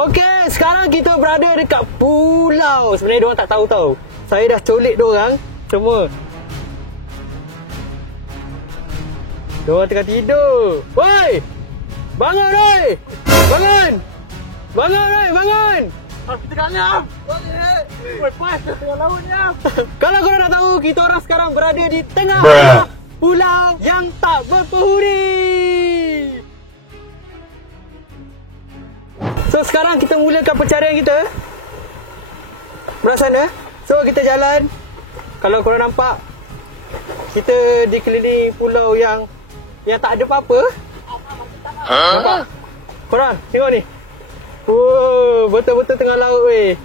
Okey, sekarang kita berada dekat pulau. Sebenarnya diorang tak tahu tau. Saya dah colik diorang semua. Diorang tengah tidur. Woi! Bangun, woi! Bangun! Bangun, woi! Bangun! Kita kat Nyam. Woi, pas tengah laut Nyam. Kalau korang nak tahu, kita orang sekarang berada di tengah pulau yang tak berpenghuni. So sekarang kita mulakan pencarian kita. Belah sana. So kita jalan. Kalau korang nampak, kita dikelilingi pulau yang tak ada apa-apa. Nampak? Korang tengok ni. Oh, betul-betul tengah laut weh.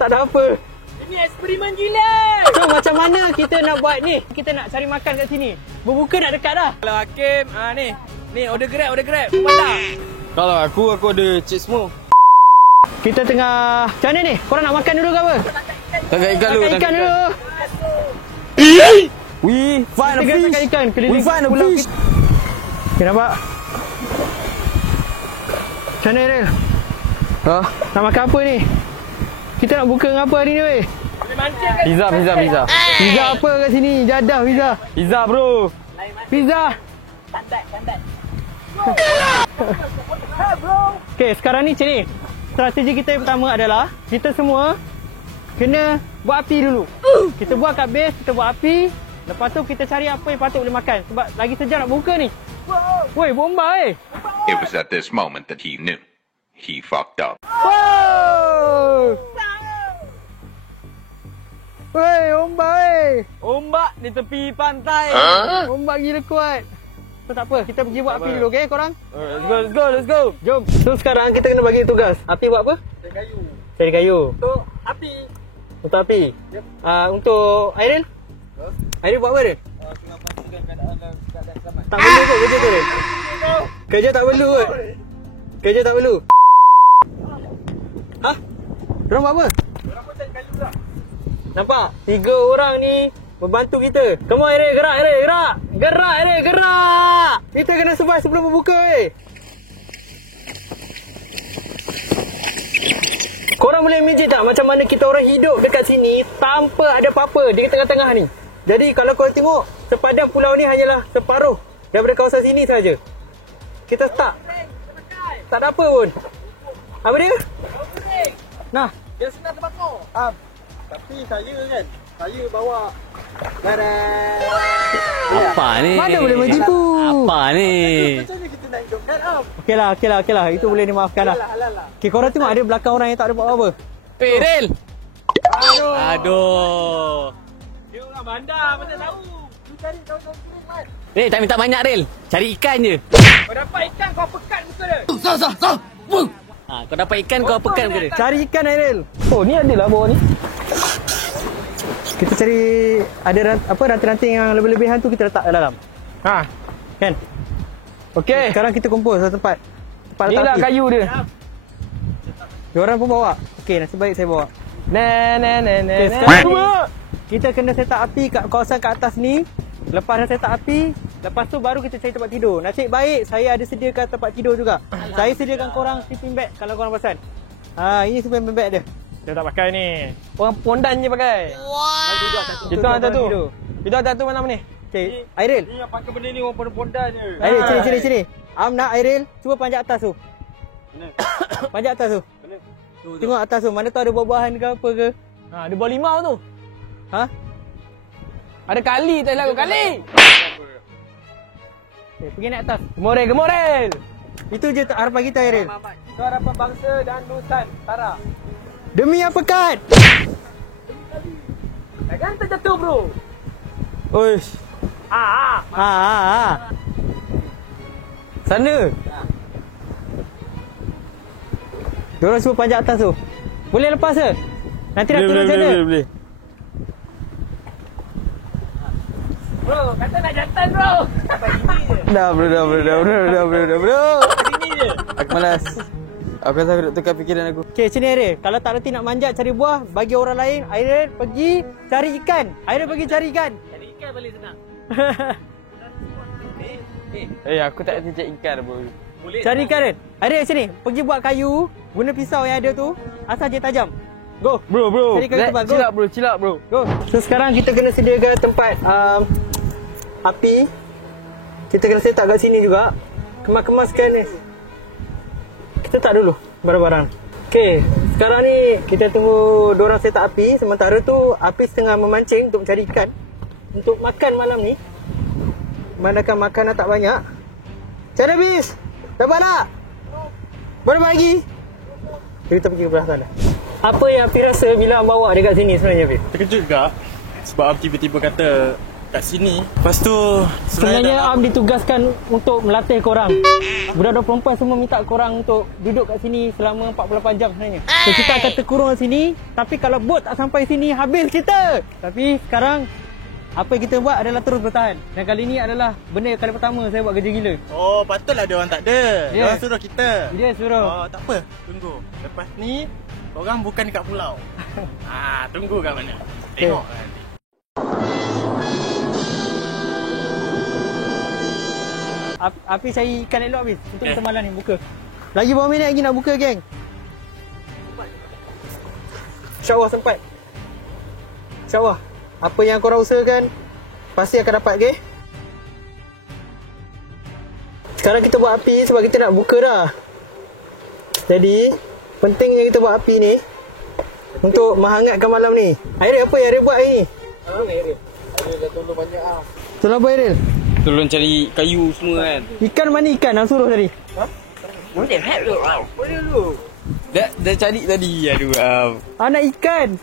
Tak ada apa. Ini eksperimen gila. So macam mana kita nak buat ni? Kita nak cari makan kat sini. Berbuka nak dekat dah. Kalau Hakim, ni order grab. Pandang. Kalau aku ada cik semua. Kita tengah... Macam mana ni? Korang nak makan dulu ke apa? Tangkap ikan dulu. Makan ikan dulu. We find a Kita fish. tangkap ikan keliling We find a pulau fish. kita. Okay, nampak? Macam mana Rel? Ha? Nak makan apa ni? Kita nak buka dengan apa hari ni weh? Pizza. Pizza apa kat sini? Jadah pizza. Pizza bro. Pizza. Tandat. Okay, sekarang ni macam ni. Strategi kita yang pertama adalah kita semua kena buat api dulu. Kita buat kat base, kita buat api. Lepas tu kita cari apa yang patut boleh makan. Sebab lagi sejam nak buka ni. Woi, bomba eh. It was at this moment that he knew he fucked up. Wow! Woi, bomba eh. Ombak di tepi pantai. Bomba gila kuat. So, tak apa, kita pergi buat api dulu, okey korang? Let's go. Jom. So sekarang kita kena bagi tugas. Api buat apa? Cari kayu. Untuk api. Untuk api. Yep. Untuk Airil? Airil buat apa dia? Tengah pastikan keadaan selamat. Tak perlu kot kerja tu dia. Kerja tak perlu kot. Kerja tak perlu. Hah? Diorang buat apa? Orang pun cari kayu lah. Nampak? 3 orang ni membantu kita. Come on Airil, gerak Airil, gerak. Gerak Airil, gerak. Kita kena survive sebelum berbuka weh. Korang boleh imagine tak macam mana kita orang hidup dekat sini tanpa ada apa-apa di tengah-tengah ni. Jadi kalau korang tengok, sepadan pulau ni hanyalah separuh daripada kawasan sini saja. Kita stuck. Tak ada apa pun. Apa dia? Nah, Dia senang terbakar. Tapi saya bawa Apa ni? mana boleh menipu? Apa ni? Macam mana kita nak hidup kan? Okeylah. Itu boleh dimaafkan lah. Halal lah. Okay, korang tengok ada belakang orang yang tak ada buat apa-apa. Rel. Aduh. Dia orang bandar, mana tahu. Lu cari kawan-kawan kering kan. Rel, tak minta banyak Rel. Cari ikan je. Kau dapat ikan, kau pekat muka dia. Kau dapat ikan kau apakan muka dia. Cari ikan Airil. Oh, ni ada lah bawah ni. Kita cari ada ranting-ranting yang lebih-lebihan tu kita letak dalam. Kan? Okey, sekarang kita kumpul satu tempat. Tempat Ni letak lah api. kayu dia. Diorang pun bawa. Okey, nasib baik saya bawa. Nah. Okay, sekarang kita kena set up api kat kawasan kat atas ni. Lepas dah set up api, lepas tu baru kita cari tempat tidur. Nasib baik saya ada sediakan tempat tidur juga. Saya sediakan korang sleeping bag kalau korang perasan. Ini sleeping bag dia. Kita tak pakai ni. Orang pondan je pakai. Kita hantar tu. Kita hantar tu mana ni? Okay, Airil. Ni yang pakai benda ni orang pondan je. Airil, sini. Nak Airil, cuba panjat atas tu. Mana? Panjat atas tu. Mana? Tengok atas tu, mana tahu ada buah-buahan ke apa ke. Ada bawah limau tu. Ha? Ada kali tak lagu kali. Okay, pergi naik atas. Gemorel. Itu je harapan kita Airil. Itu harapan bangsa dan Nusantara. Demi apa Kat? Jangan terjatuh bro. Uish. Sana. Diorang semua panjat atas tu. Boleh lepas ke? Nanti nak turun macam mana? Boleh. Bro, kata nak jantan bro. Sampai sini je. Dah bro. Sini je. Aku malas. Aku rasa aku nak tukar fikiran aku. Okay, sini Airil. Kalau tak reti nak manjat cari buah, bagi orang lain, Airil pergi cari ikan. Airil pergi cari ikan. Cari ikan boleh senang. Aku tak reti cari ikan bro. Boleh. Cari karet. Ada sini. Pergi buat kayu. Guna pisau yang ada tu. Asal je tajam. Go. Bro. Cari kayu tebal. Go. Chill out bro. Go. So sekarang kita kena sediakan tempat api. Kita kena set kat sini juga. Kemas-kemaskan ni. Kita tak dulu barang-barang. Okey, sekarang ni kita tunggu diorang set api. Sementara tu api setengah memancing untuk mencari ikan untuk makan malam ni. Manakah makanan tak banyak. Macam mana bis? Dapat tak? Baru bagi. Kita pergi ke belah sana. Apa yang Api rasa bila bawa dia kat sini sebenarnya Api? Terkejut juga sebab Am tiba-tiba kata kat sini. Lepas tu Sebenarnya Am ditugaskan untuk melatih korang. Budak-budak perempuan semua minta korang untuk duduk kat sini selama 48 jam sebenarnya. So kita akan terkurung kat sini. Tapi kalau bot tak sampai sini, habis kita. Tapi sekarang apa yang kita buat adalah terus bertahan. Dan kali ni adalah benda kali pertama saya buat kerja gila. oh patutlah dia orang tak ada. Dia orang suruh kita. Dia suruh. Oh tak apa, tunggu. Lepas ni korang bukan dekat pulau. Tunggu kat mana. Tengok nanti. Api cari ikan elok habis untuk kita malam ni buka. Lagi berapa minit lagi nak buka geng? InsyaAllah sempat. InsyaAllah. Apa yang korang usahakan pasti akan dapat, okay? Sekarang kita buat api sebab kita nak buka dah. Jadi pentingnya kita buat api ni untuk menghangatkan malam ni. Airil, apa yang Airil buat hari ni? Airil dah tolong banyak ah. Tolong apa Airil? Tolong cari kayu semua kan. Ikan mana ikan yang suruh tadi? Boleh dulu. Dah cari tadi. Aduh. Anak ikan.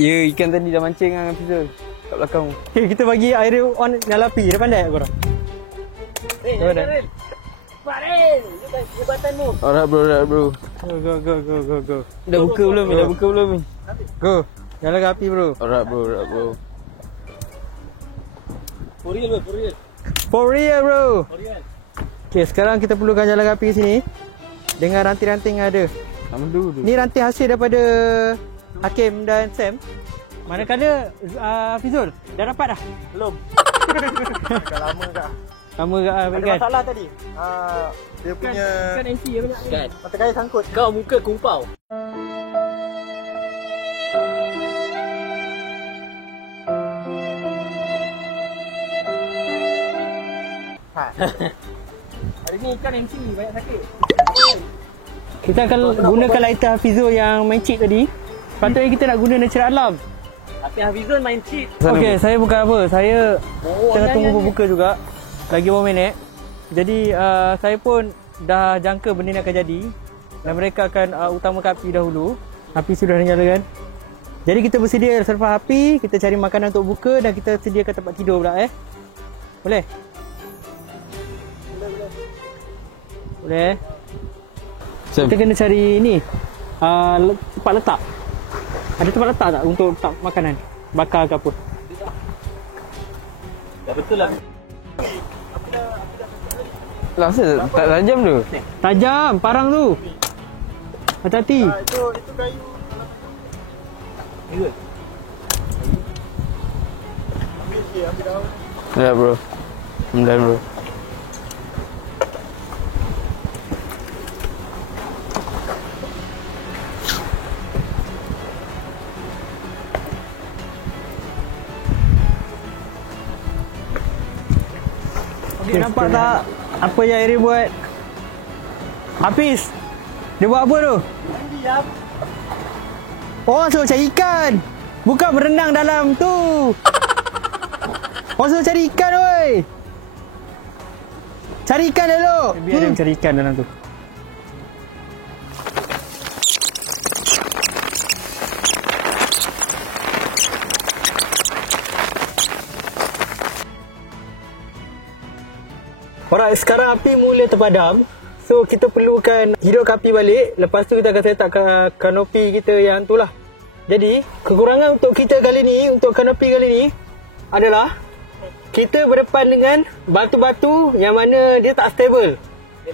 Ya, ikan tadi dah mancing dengan Fizul kat belakang. Okay, kita bagi Airil on nyala api. Dia pandai tak korang? Ril. Cepat Ril. Jabatanmu. Alright bro. Go. Dah buka belum ni? Go. Nyalakan api bro. Alright bro. For real bro. Okay, sekarang kita perlukan nyalakan api sini dengan ranting-ranting yang ada. Sama dulu. Ni ranting hasil daripada Hakim dan Sam. Manakala Fizul dah dapat dah? Belum. Dah lama dah. Lama ke Ada kan? masalah tadi. Dia punya Kan MC yang banyak kan. mata kail sangkut. Kau muka kumpau. Hari ni kan MC banyak sakit. Kita akan gunakan lighter Hafizul yang main cheat tadi. Patutnya kita nak guna natural alam. Tapi Hafizul main cheat. Okey, saya bukan apa. Saya tengah tunggu berbuka juga. Lagi beberapa minit. Jadi saya pun dah jangka benda ni akan jadi. Dan mereka akan utamakan api dahulu. Api sudah dinyalakan. Jadi kita bersedia selepas api, kita cari makanan untuk buka dan kita sediakan tempat tidur pula Boleh? Boleh. Sam. Kita kena cari ni. Tempat letak. Ada tempat letak tak untuk letak makanan? Bakar ke apa? Dah betul lah. Rasa tak tajam tu. Tajam, parang tu. Hati-hati. Itu kayu. Ambil daun. Ya bro. Alhamdulillah bro. Okay, nampak tak apa yang Airil buat? Hafiz, dia buat apa tu? Oh, suruh cari ikan. Bukan berenang dalam tu. Oh, suruh cari ikan oi. Cari ikan dulu. Biar dia cari ikan dalam tu. Alright, sekarang api mula terpadam. So, kita perlukan hidupkan api balik. Lepas tu kita akan set up kanopi kita yang tu lah. Jadi, kekurangan untuk kita kali ni, untuk kanopi kali ni adalah kita berdepan dengan batu-batu yang mana dia tak stable.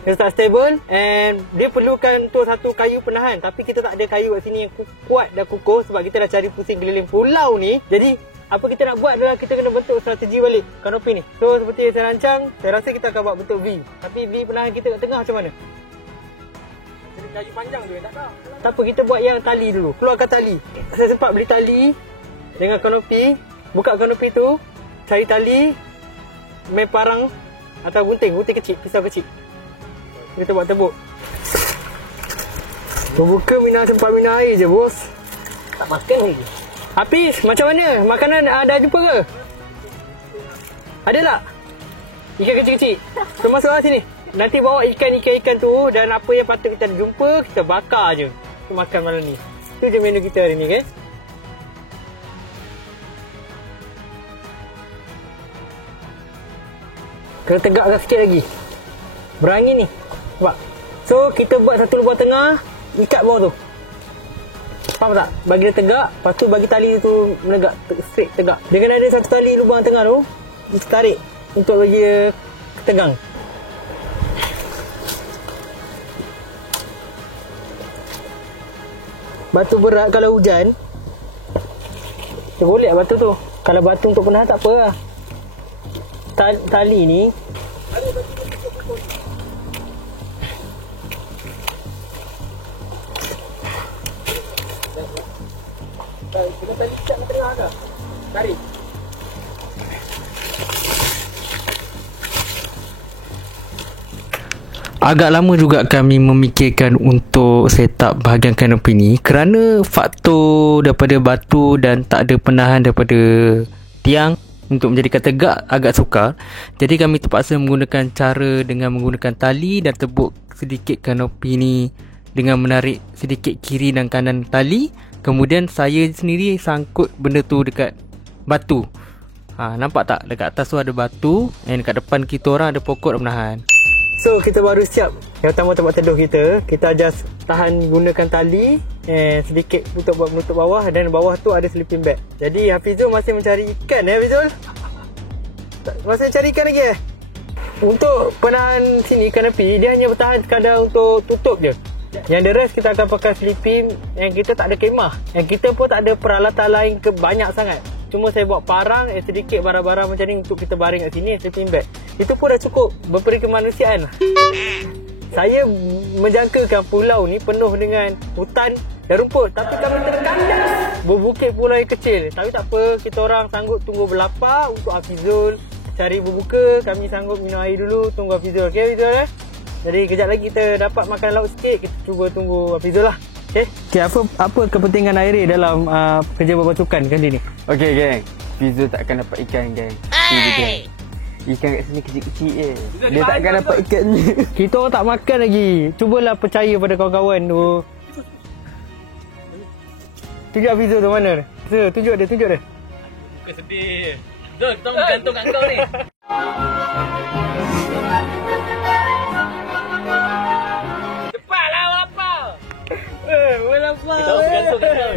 Dia tak stable and dia perlukan tu satu kayu penahan. Tapi kita tak ada kayu kat sini yang kuat dan kukuh sebab kita dah cari pusing keliling pulau ni. Jadi, apa kita nak buat adalah kita kena bentuk strategi balik kanopi ni. So seperti yang saya rancang, saya rasa kita akan buat bentuk V. Tapi V penahan kita kat tengah macam mana? Jadi kayu panjang tu tak tak. Tak apa, kita buat yang tali dulu. Keluarkan tali. Saya sempat beli tali dengan kanopi. Buka kanopi tu, cari tali, main parang atau gunting kecil, pisau kecil. Kita buat tebuk. Membuka tempat minum air je, bos. Tak makan lagi. Hafiz, macam mana? Makanan dah jumpa ke? Ada tak? Ikan kecil-kecil. So, masuklah sini. Nanti bawa ikan-ikan tu dan apa yang patut kita jumpa, kita bakar je. Kita makan malam ni. Itu je menu kita hari ni, kan? Kena tegakkan sikit lagi. Berangin ni. Nampak? So, kita buat satu lubang tengah, ikat bawah tu. Faham tak? Bagi dia tegak, lepas tu bagi tali tu menegak, straight tegak. Dengan ada satu tali lubang tengah tu, kita tarik untuk bagi dia tegang. Batu berat kalau hujan, tergolek batu tu. Kalau batu untuk penahan tak apa lah. Tali ni kita tali cat ke tengah ke? Tarik. Agak lama juga kami memikirkan untuk set up bahagian kanopi ni kerana faktor daripada batu dan tak ada penahan daripada tiang untuk menjadikan tegak agak sukar. Jadi kami terpaksa menggunakan cara dengan menggunakan tali dan tebuk sedikit kanopi ni dengan menarik sedikit kiri dan kanan tali. Kemudian saya sendiri sangkut benda tu dekat batu. Nampak tak? Dekat atas tu ada batu dan dekat depan kita orang ada pokok dan menahan. So kita baru siap. Yang pertama tempat teduh kita, kita adjust tahan gunakan tali sedikit untuk buat menutup bawah dan bawah tu ada sleeping bag. Jadi Hafizul masih mencari ikan Hafizul? Masih mencari ikan lagi Untuk penahan sini kanopi, dia hanya bertahan sekadar untuk tutup je. Yang the rest kita akan pakai sleeping yang kita tak ada kemah. Yang kita pun tak ada peralatan lain banyak sangat. Cuma saya buat parang sedikit barang-barang macam ni untuk kita baring kat sini, sleeping bag. Itu pun dah cukup berperi kemanusiaan. Saya menjangkakan pulau ni penuh dengan hutan dan rumput, tapi kami terkandas berbukit pulau yang kecil. Tapi tak apa, kita orang sanggup tunggu berlapar untuk Hafizul cari berbuka. Kami sanggup minum air dulu, tunggu Hafizul. Okey Hafizul Jadi kejap lagi kita dapat makan laut sikit, kita cuba tunggu Hafizul lah. Okey, apa kepentingan Airi dalam kerja berpasukan kali ni? Okey geng, Hafizul takkan dapat ikan geng. Ikan kat sini kecil-kecil je. Dia takkan dapat ikan ni. Kita orang tak makan lagi. Cubalah percaya pada kawan-kawan tu. Tunjuk Hafizul tu mana? Tunjuk dia. Bukan sedih. Zul, kita gantung kat kau ni. Cepatlah apa? Melapar. Kita orang gantung kat kau.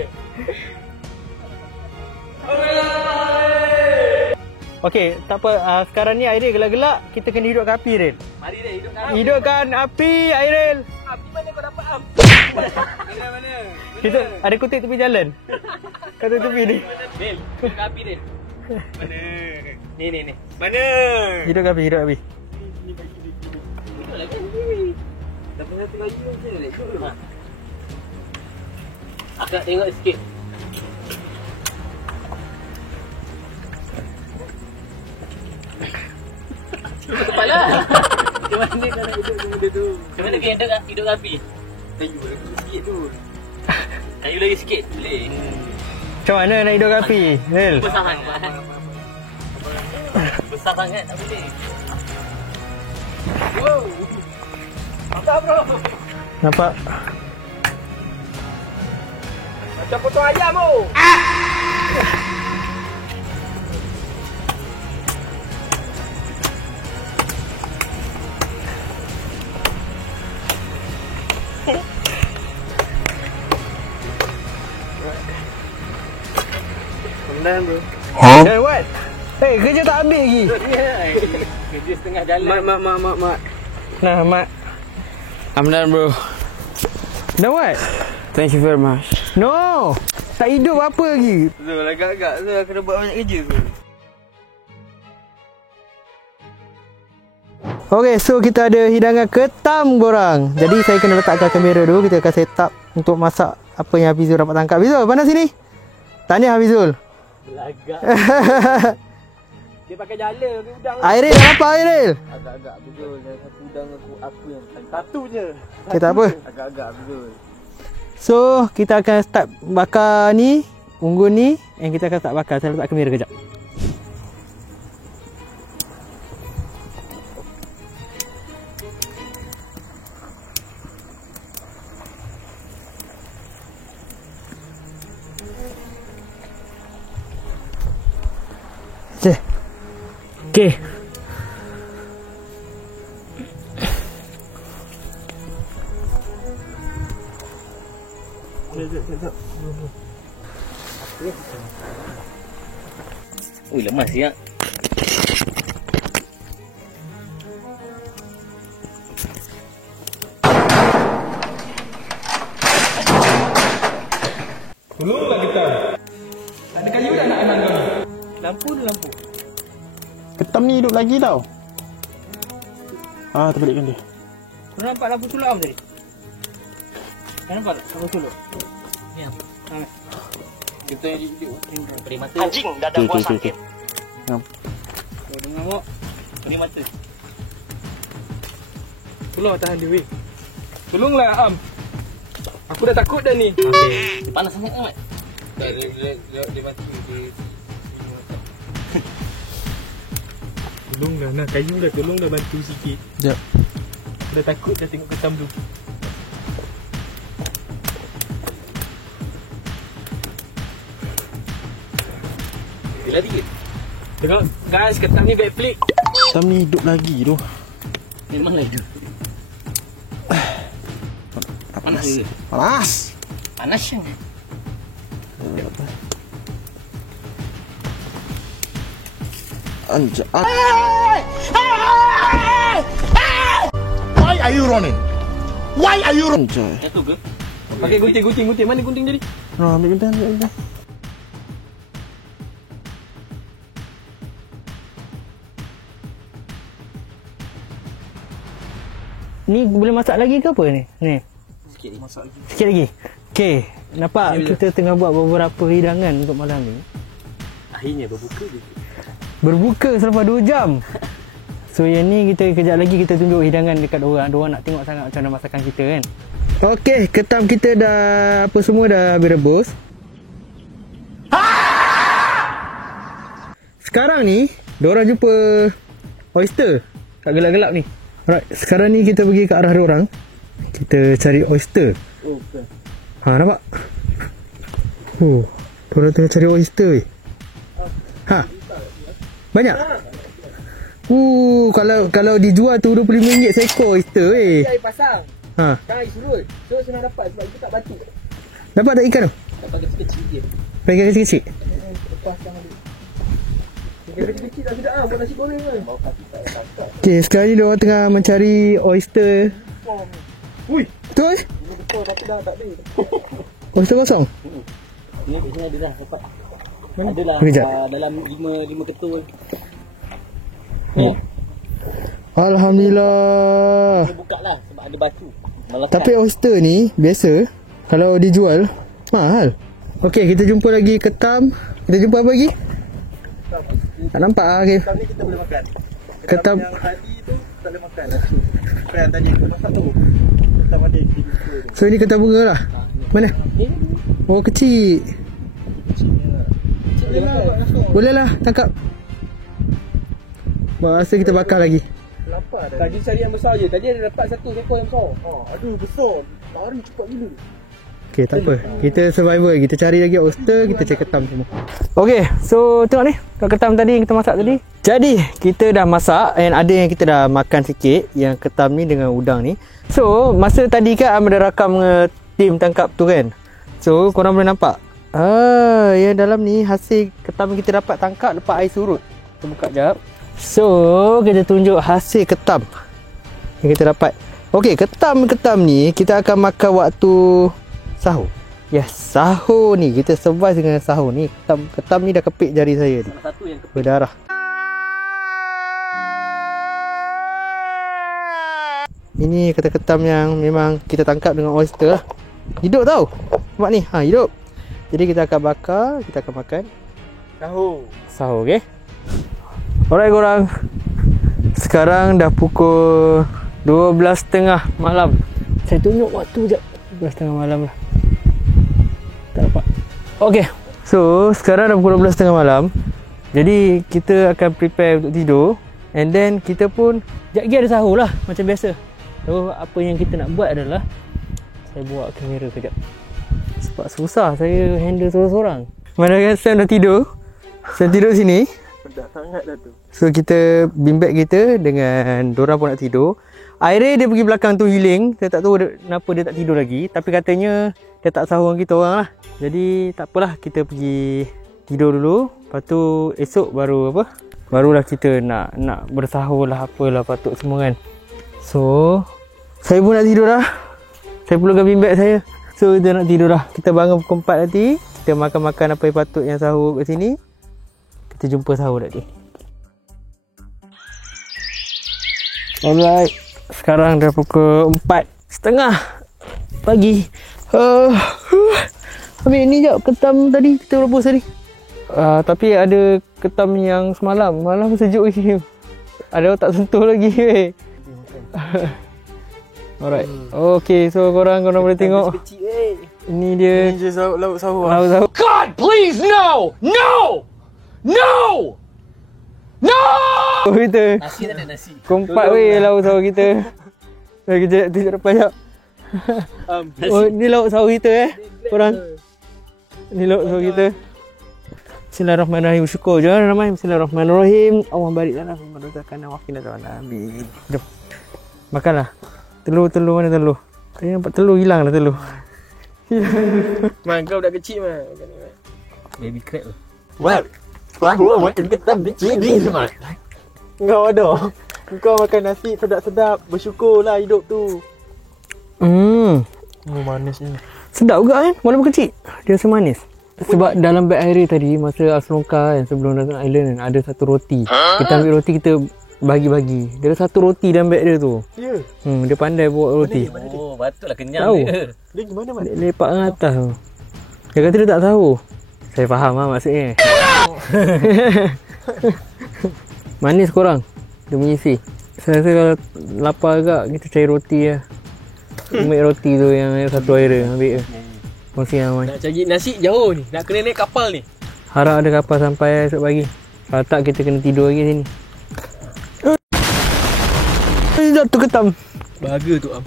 Okey, tak apa. Sekarang ni Airil gelak-gelak, kita kena hidupkan api, Airil. Mari dah hidupkan. Hidupkan api, Airil. Api mana kau dapat api? Mana? Kita ada kutip tepi jalan. Kata tepi ni. Bil, hidupkan api Bil. Mana? Ni. Mana? Hidupkan api. Hidup lagi. Dapat satu lagi je. Agak tengok sikit. Kepala. Macam mana kau nak hidup benda tu? Macam mana kau hidup api? Kayu lagi sikit tu. Kayu lagi sikit boleh. Macam mana nak hidupkan api, Airil? Besar sangat. Besar sangat tak boleh. Wow. Apa bro? Nampak? Macam potong ayam tu. Kemudian bro. Hey, what? Hey, kerja tak habis lagi. Kerja setengah jalan. Mak. Nah, Mat. I'm done bro. Now what? Thank you very much. No. Tak hidup apa lagi. Zul, agak-agak Zul kena buat banyak kerja Zul. Okay, so kita ada hidangan ketam korang. Jadi saya kena letakkan kamera dulu. Kita akan set up untuk masak apa yang Hafizul dapat tangkap. Hafizul, mana sini? Tahniah Hafizul. Belagak. Dia pakai jala ke udang. Airil, apa Airil? Agak-agak betul. Yang satu udang aku yang satu je. Okay, tak apa. Agak-agak betul. So, kita akan start bakar ni, unggun ni, and kita akan start bakar. Saya letak kamera kejap. Okay. Ui, lemas ya. Tolonglah kita. Tak ada kayu dah nak anak kau ni. Lampu tu lampu. Ketam ni hidup lagi tau. Terbalikkan dia. Kau nampak lampu sulap tadi? Kau nampak tak lampu sulap? Ni. Kita yang hidup. Peri mata. Anjing dah ada buah sakit. Kau dengar tak? Peri mata. Tolong tahan dia weh. Tolonglah Am. Aku dah takut dah ni. Dia panas sangat kan, Mat? Dia mati dia. Tolonglah nak kayu dah, tolonglah bantu sikit. Sekejap. Dah takut dah tengok ketam tu. Bila dia. Tengok guys, ketam ni backflip. Ketam ni hidup lagi tu. Memang lah hidup. Panas ke? Panas. Panas yang. Anjay. Why are you running? Why are you running? Anjay. Jatuh ke? Pakai gunting. Mana gunting tadi? Ambil gunting. Ni boleh masak lagi ke apa ni? Ni. Sikit masak lagi. Sikit lagi. Okay. Nampak kita tengah buat beberapa hidangan untuk malam ni. Akhirnya berbuka je. Berbuka selepas 2 jam. So yang ni kita kejap lagi kita tunjuk hidangan dekat diorang. Diorang nak tengok sangat macam mana masakan kita kan. Okey, ketam kita dah apa semua dah habis rebus. Sekarang ni diorang jumpa oyster kat gelap-gelap ni. Alright, sekarang ni kita pergi ke arah diorang. Kita cari oyster. Oh, betul. Nampak? Diorang tengah cari oyster weh. Banyak? Kalau dijual tu RM25 seekor oyster weh. Air pasang. Sekarang air surut. So senang dapat sebab kita tak batu. Dapat tak ikan tu? Dapat kecil-kecil je. Pakai kecil-kecil? Lepas tangan dia. Kecil-kecil dah sudah buat nasi goreng kan. Okay, sekarang ni diorang tengah mencari oyster. Ui. Betul? Betul tapi dah tak ada. Oyster kosong? Ni biasanya ada dah dapat. Adalah Kejap. dalam 5 ketul. Alhamdulillah. Kita buka lah sebab ada batu. Melekat. Tapi oyster ni biasa kalau dijual mahal. Okey, kita jumpa lagi ketam. Kita jumpa apa lagi? Tak nampak ah. Okay. Ketam ni kita boleh makan. Ketam Yang tadi tu tak boleh makan. Apa yang tadi aku masak tu? Ketam ada di situ. So ini ketam bunga lah. Mana? Oh kecil. Boleh lah tangkap. Masa kita bakar lagi. Lapar dah. Tadi cari yang besar je. Tadi ada dapat satu ekor yang besar. Aduh besar. Lari cepat gila. Okay, tak apa. Kita survival. Kita cari lagi oyster, kita cari ketam semua. Okay, so tengok ni. Ketam tadi yang kita masak tadi. Jadi, kita dah masak and ada yang kita dah makan sikit. Yang ketam ni dengan udang ni. So, masa tadi kan Am ada rakam tim tangkap tu kan. So, korang boleh nampak. Yang dalam ni hasil ketam yang kita dapat tangkap lepas air surut. Kita buka sekejap. So, kita tunjuk hasil ketam yang kita dapat. Okey, ketam ni kita akan makan waktu sahur. Yes, sahur ni. Kita survive dengan sahur ni. Ketam ni dah kepik jari saya ni. Satu yang Berdarah. Ini ketam-ketam yang memang kita tangkap dengan oyster lah. Hidup tau. Nampak ni, hidup. Jadi kita akan bakar, kita akan makan sahur, okay? Alright korang, sekarang dah pukul 12.30 malam. Saya tunjuk waktu sekejap. 12.30 malam lah. Tak dapat. Okay, so sekarang dah pukul 12.30 malam. Jadi kita akan prepare untuk tidur. And then kita pun sekejap lagi ada sahur lah, macam biasa. So apa yang kita nak buat adalah, saya bawa kamera kejap. Sebab susah saya handle seorang-seorang. Mana kan Sam dah tidur. Sam tidur sini. Pedas sangat dah tu. So kita bimbang kita dengan dorang pun nak tidur. Aire dia pergi belakang tu healing. Saya tak tahu kenapa dia tak tidur lagi. Tapi katanya dia tak sahur dengan kita orang lah. Jadi tak apalah, kita pergi tidur dulu. Lepas tu esok baru apa? Barulah kita nak bersahur lah, apalah patut semua kan. So saya pun nak tidur dah. Saya perlukan bimbang saya. So kita nak tidur dah. Kita bangun pukul 4 nanti. Kita makan-makan apa yang patut yang sahur kat sini. Kita jumpa sahur nanti. Alright, sekarang dah pukul 4.30 pagi. Ambil ni jap ketam tadi kita rebus tadi. Tapi ada ketam yang semalam. Malam sejuk lagi. Ada tak sentuh lagi. Alright. Okay, so korang boleh tengok. Ini dia. Ini je lauk sahur. Lauk sahur. God, please, no! No! No! No! Kita nasi tak ada nasi. kompak weh lauk sahur kita. Kejap tunjuk depan jap. Oh, ni lauk sahur kita korang. Ni lauk sahur kita. Bismillahirrahmanirrahim. Syukur je ramai. Bismillahirrahmanirrahim. Allah barik lana wa razaqana wa qina adzabannar. Amin. Jom. Makanlah. Telur mana telur? Saya nampak telur hilang dah telur. Man, kau budak kecil man. Baby crab tu. What? Sahur makan ketam kecil ni semua. Kau ada. Kau makan nasi sedap-sedap. Bersyukurlah hidup tu. Manisnya. Sedap juga kan? Walaupun kecil. Dia rasa manis. Sebab dalam beg air tadi, masa Aslongka kan, sebelum datang island kan, ada satu roti. Kita ambil roti, kita bagi-bagi. Dia ada satu roti dalam beg dia tu. Ya? Dia pandai bawa roti. Oh, patutlah kenyang Tahu. dia. Dia gimana man? Dia lepak dengan atas tu. Dia kata dia tak tahu. Saya faham lah maksudnya. Manis korang. Dia mengisi. Saya rasa kalau lapar agak, kita cari roti lah. Ambil roti tu yang satu air dia. Ambil je. Kongsi dengan Mai. Nak cari nasi jauh ni. Nak kena naik kapal ni. Harap ada kapal sampai esok pagi. Kalau tak kita kena tidur lagi sini. Jatuh ketam. Bahagia tu Am.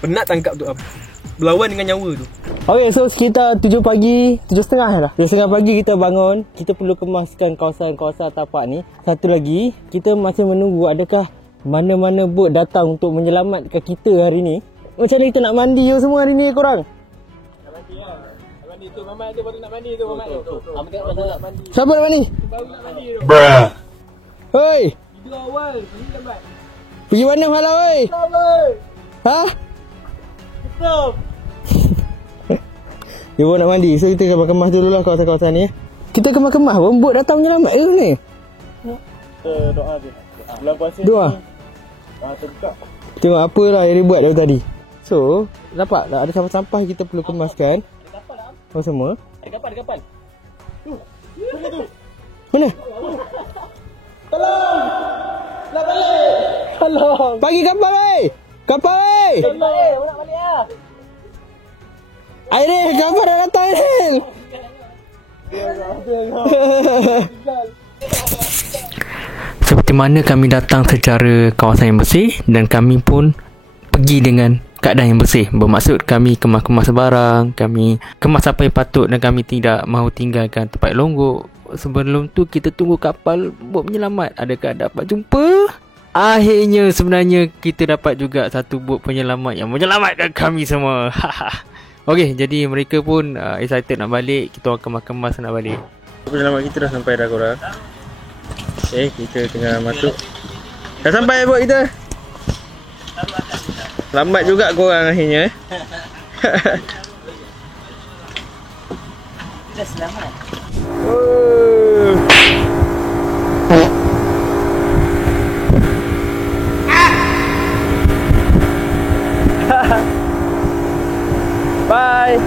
Penat tangkap tu Am. Berlawan dengan nyawa tu. Okay, so sekitar 7 pagi, 7.30 dah. 7.30 pagi kita bangun. Kita perlu kemaskan kawasan-kawasan tapak ni. Satu lagi, kita masih menunggu adakah mana-mana bot datang untuk menyelamatkan kita hari ni. Macam mana kita nak mandi je semua hari ni korang? Mandi tu Mamat tu baru nak mandi tu Mamat tu. Ambil pasal nak mandi. Siapa nak mandi? Baru nak mandi tu. Bruh. Hei! Itu awal. Ini lambat. Pergi mana malam hei? Ha? Stop. Dia pun nak mandi. So kita kemas dulu lah kawasan-kawasan ni. Kita kemas-kemas pun bot datang menyelamat ke ni? Doa je. Bulan puasa Doa? ni. Terbuka. Tengok apa lah yang dia buat dari tadi. So, nampak tak ada sampah-sampah kita perlu kemaskan. Oh semua. Ada kapal. Mana? Tolong! Bagi kapal weh! Kapal weh! Nak balik lah. Airil, kapal dah datang Airil! Seperti mana kami datang secara kawasan yang bersih dan kami pun pergi dengan keadaan yang bersih. Bermaksud kami kemas-kemas barang, kami kemas apa yang patut dan kami tidak mahu tinggalkan tempat longgok. Sebelum tu kita tunggu kapal bot penyelamat. Adakah dapat jumpa? Akhirnya sebenarnya kita dapat juga satu bot penyelamat yang menyelamatkan kami semua. Okey, jadi mereka pun excited nak balik. Kita orang kemas-kemas nak balik. Penyelamat kita dah sampai dah korang. Okay, kita tengah masuk. Dah sampai bot kita. Lambat juga korang akhirnya. Kita selamat. Bye.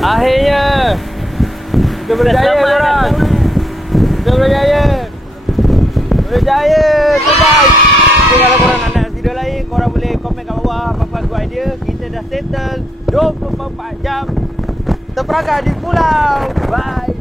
Akhirnya kita berjaya korang. Kita berjaya. Berjaya. Terbaik. So, kalau korang nak naik video lain, korang boleh komen kat bawah apa-apa good idea. Kita dah settle 24 jam terperangkap di pulau. Bye.